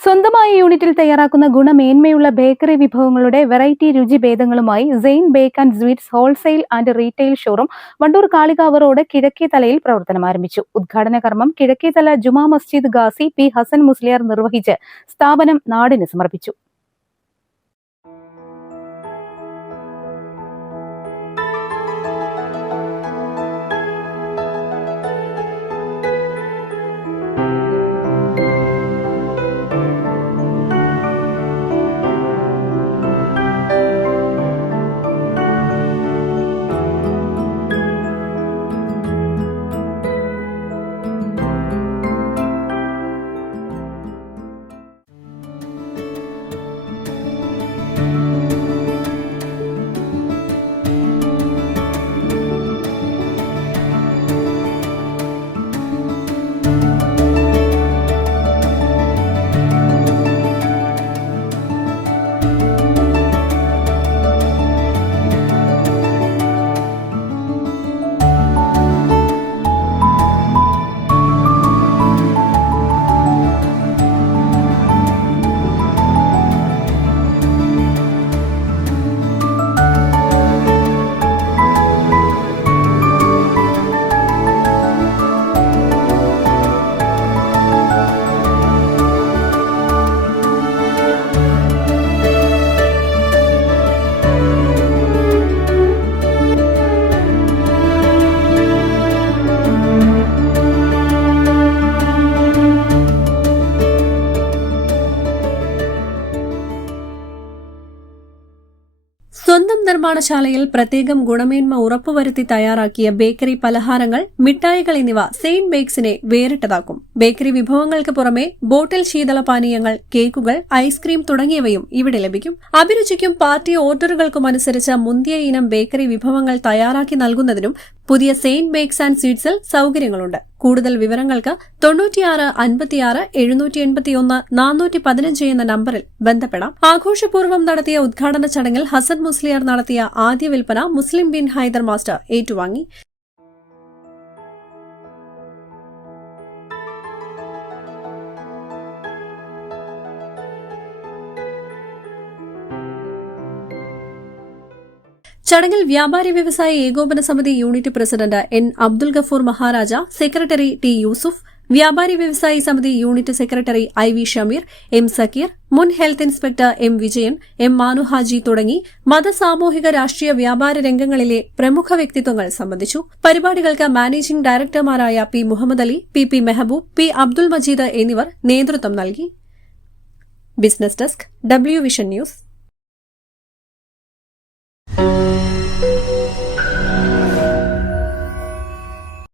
സ്വന്തമായ യൂണിറ്റിൽ തയ്യാറാക്കുന്ന ഗുണമേന്മയുള്ള ബേക്കറി വിഭവങ്ങളുടെ വെറൈറ്റി രുചിഭേദങ്ങളുമായി Zain bake and sweets wholesale and retail showroom Wandoor Kalikavu road കിഴക്കേതലയിൽ പ്രവർത്തനം ആരംഭിച്ചു. ഉദ്ഘാടന കർമ്മം കിഴക്കേതല ജുമാ മസ്ജിദ് ഗാസി പി ഹസൻ മുസ്ലിയാർ നിർവഹിച്ച് സ്ഥാപനം നാടിന് സമർപ്പിച്ചു. സ്വന്തം നിർമ്മാണശാലയിൽ പ്രത്യേകം ഗുണമേന്മ ഉറപ്പുവരുത്തി തയ്യാറാക്കിയ ബേക്കറി പലഹാരങ്ങൾ, മിഠായികൾ എന്നിവ സെയിൻ ബേക്സിനെ വേറിട്ടതാക്കും. ബേക്കറി വിഭവങ്ങൾക്ക് പുറമെ ബോട്ടിൽ ശീതളപാനീയങ്ങൾ, കേക്കുകൾ, ഐസ്ക്രീം തുടങ്ങിയവയും ഇവിടെ ലഭിക്കും. അഭിരുചിക്കും പാർട്ടി ഓർഡറുകൾക്കും അനുസരിച്ച് മുന്തിയ ഇനം ബേക്കറി വിഭവങ്ങൾ തയ്യാറാക്കി നൽകുന്നതിനും പുതിയ സെയിൻ ബേക്സ് ആൻഡ് സ്വീറ്റ്സിൽ സൌകര്യങ്ങളുണ്ട്. കൂടുതൽ വിവരങ്ങൾക്ക് 96 56 781 415 എന്ന നമ്പറിൽ ബന്ധപ്പെടാം. ആഘോഷപൂർവ്വം നടത്തിയ ഉദ്ഘാടന ചടങ്ങിൽ ഹസൻ മുസ്ലിയാർ നടത്തിയ ആദ്യ വിൽപ്പന മുസ്ലിം ബിൻ ഹൈദർ മാസ്റ്റർ ഏറ്റുവാങ്ങി. ചടങ്ങിൽ വ്യാപാരി Vyavasaya Ekopana Samithi unit president N Abdul Gafoor Maharaja, secretary T Yusuf, Vyapari Vyavasayi Samithi unit secretary I V Shameer, M Sakkir, മുൻ health inspector M Vijayan, M Manuhaji തുടങ്ങി മത, സാമൂഹിക, രാഷ്ട്രീയ, വ്യാപാര രംഗങ്ങളിലെ പ്രമുഖ വ്യക്തിത്വങ്ങൾ സംബന്ധിച്ചു. പരിപാടികൾക്ക് മാനേജിംഗ് ഡയറക്ടർമാരായ P Muhammad Ali, P Mehaboob, P Abdul Majeed എന്നിവർ നേതൃത്വം നൽകി. Business desk, W vision news.